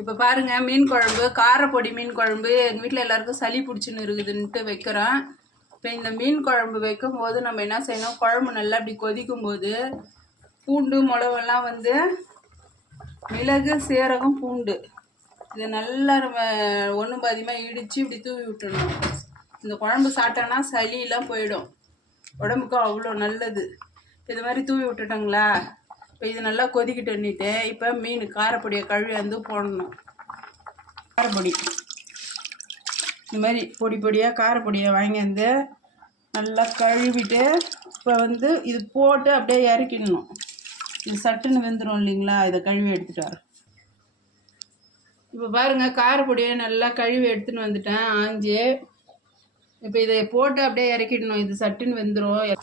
இப்போ பாருங்கள் மீன் குழம்பு, காரப்பொடி மீன் குழம்பு. எங்கள் வீட்டில் எல்லாருக்கும் சளி பிடிச்சின்னு இருக்குதுன்ட்டு வைக்கிறோம். இப்போ இந்த மீன் குழம்பு வைக்கும்போது நம்ம என்ன செய்யணும், குழம்பு நல்லா இப்படி கொதிக்கும் போது பூண்டு மிளகெல்லாம் வந்து மிளகு சீரகம் பூண்டு இதை நல்லா நம்ம ஒன்றும் பாதியமாக இடித்து இப்படி தூவி விட்டுடணும். இந்த குழம்பு சாப்பிட்டோன்னா சளியெல்லாம் போயிடும், உடம்புக்கு அவ்வளோ நல்லது. இது மாதிரி தூவி விட்டுட்டோங்களா. இப்போ இது நல்லா கொதிக்கிட்டுன்னுட்டு இப்போ மீன் காரப்பொடியை கழுவி வந்து போடணும். காரப்பொடி இந்த மாதிரி பொடி பொடியாக காரப்பொடியை வாங்கி வந்து நல்லா கழுவிட்டு இப்போ வந்து இது போட்டு அப்படியே இறக்கிடணும். இது சட்டுன்னு வெந்துடும் இல்லைங்களா. இதை கழுவி எடுத்துகிட்டு வரேன். இப்போ பாருங்கள், காரப்பொடியை நல்லா கழுவி எடுத்துன்னு வந்துட்டேன் ஆஞ்சி. இப்போ இதை போட்டு அப்படியே இறக்கிடணும். இது சட்டுன்னு வெந்துடும்.